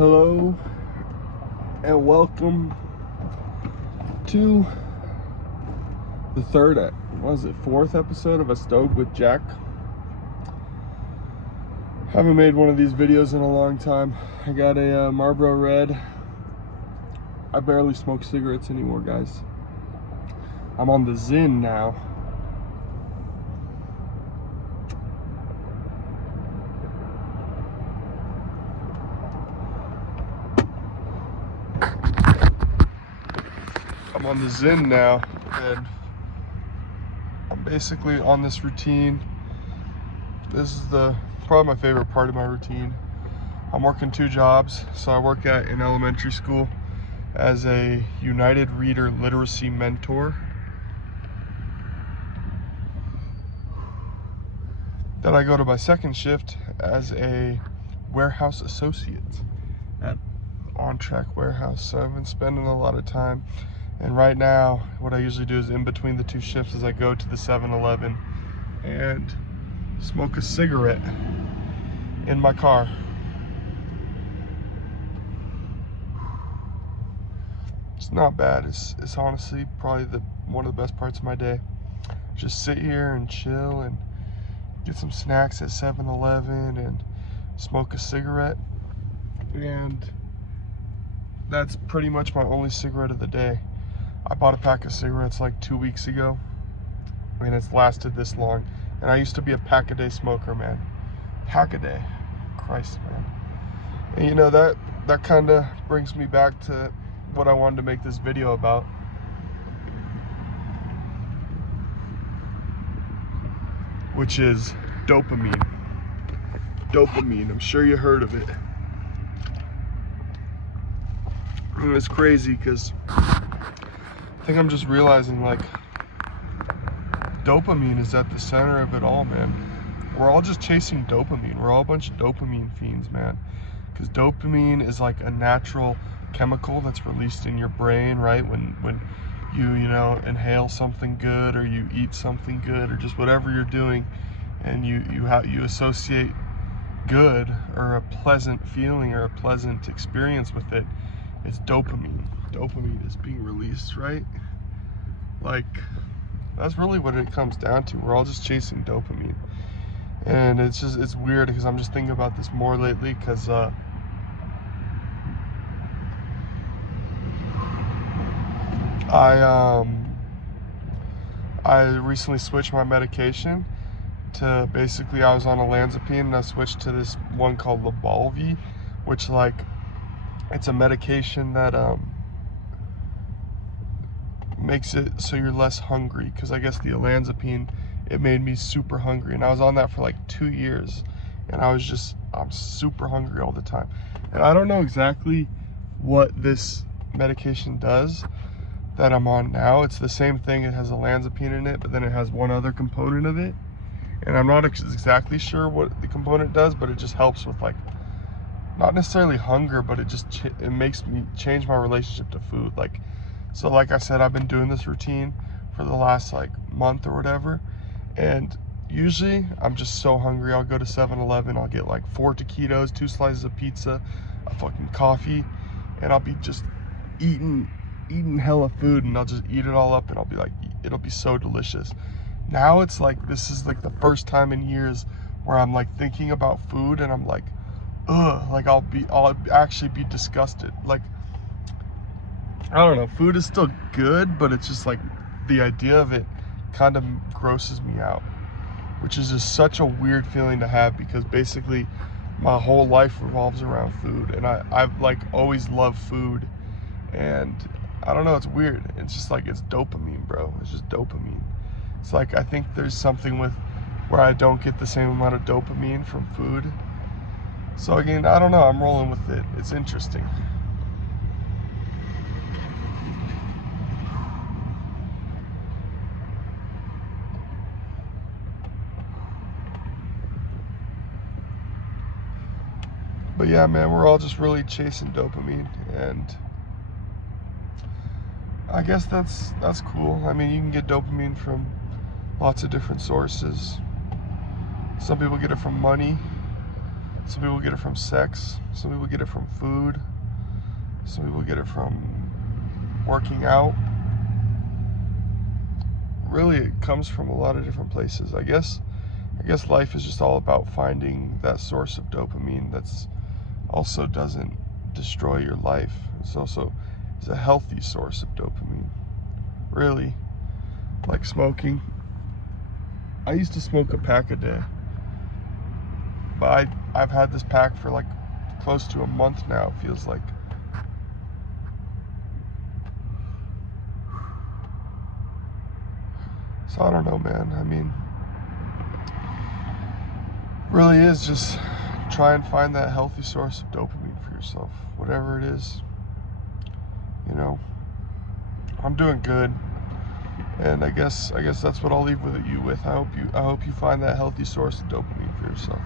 Hello and welcome to the fourth episode of A Stove with Jack. Haven't made one of these videos in a long time. I got a Marlboro Red. I barely smoke cigarettes anymore, guys. I'm on the Zyn now. I'm on the Zyn now, and I'm basically on this routine. This is probably my favorite part of my routine. I'm working 2 jobs. So I work at an elementary school as a United Reader Literacy Mentor. Then I go to my second shift as a warehouse associate at On Track Warehouse. So I've been spending a lot of time. And right now, what I usually do is in between the 2 shifts is I go to the 7-Eleven and smoke a cigarette in my car. It's not bad. It's honestly probably one of the best parts of my day. Just sit here and chill and get some snacks at 7-Eleven and smoke a cigarette. And that's pretty much my only cigarette of the day. I bought a pack of cigarettes like 2 weeks ago, and it's lasted this long. And I used to be a pack-a-day smoker, man. Pack-a-day. Christ, man. And you know, that kind of brings me back to what I wanted to make this video about. Which is dopamine. Dopamine, I'm sure you heard of it. And it's crazy because I think I'm just realizing, like, dopamine is at the center of it all, man. We're all just chasing dopamine. We're all a bunch of dopamine fiends, man. Because dopamine is like a natural chemical that's released in your brain, right? When you know, inhale something good, or you eat something good, or just whatever you're doing, and you associate good or a pleasant feeling or a pleasant experience with it. It's dopamine. Dopamine is being released, right? Like, that's really what it comes down to. We're all just chasing dopamine. And it's weird because I'm just thinking about this more lately because I recently switched my medication to, basically I was on olanzapine and I switched to this one called Lybalvi, which, like, it's a medication that makes it so you're less hungry, because I guess the olanzapine, it made me super hungry, and I was on that for like 2 years, and I'm super hungry all the time. And I don't know exactly what this medication does that I'm on now. It's the same thing. It has olanzapine in it, but then it has one other component of it, and I'm not exactly sure what the component does, but it just helps with, like, not necessarily hunger, but it makes me change my relationship to food. Like, so like I said, I've been doing this routine for the last like month or whatever, and usually I'm just so hungry. I'll go to 7-Eleven, I'll get like 4 taquitos, 2 slices of pizza, a fucking coffee, and I'll be just eating hella food, and I'll just eat it all up, and I'll be like, it'll be so delicious. Now it's like, this is like the first time in years where I'm like thinking about food and I'm like, ugh, like I'll actually be disgusted. Like, I don't know, food is still good, but it's just like the idea of it kind of grosses me out, which is just such a weird feeling to have, because basically my whole life revolves around food, and I've like always loved food, and I don't know, it's weird. It's just like, it's dopamine, bro. It's just dopamine. It's like, I think there's something with where I don't get the same amount of dopamine from food. So again, I don't know, I'm rolling with it. It's interesting. But yeah, man, we're all just really chasing dopamine, and I guess that's cool. I mean, you can get dopamine from lots of different sources. Some people get it from money. Some people get it from sex. Some people get it from food. Some people get it from working out. Really, it comes from a lot of different places. I guess life is just all about finding that source of dopamine that's also doesn't destroy your life. It's also is a healthy source of dopamine. Really, like smoking. I used to smoke a pack a day, but I've had this pack for like close to a month now, it feels like. So I don't know, man. I mean, really is just try and find that healthy source of dopamine for yourself, whatever it is. You know, I'm doing good, and I guess that's what I'll leave with you with. I hope you find that healthy source of dopamine for yourself.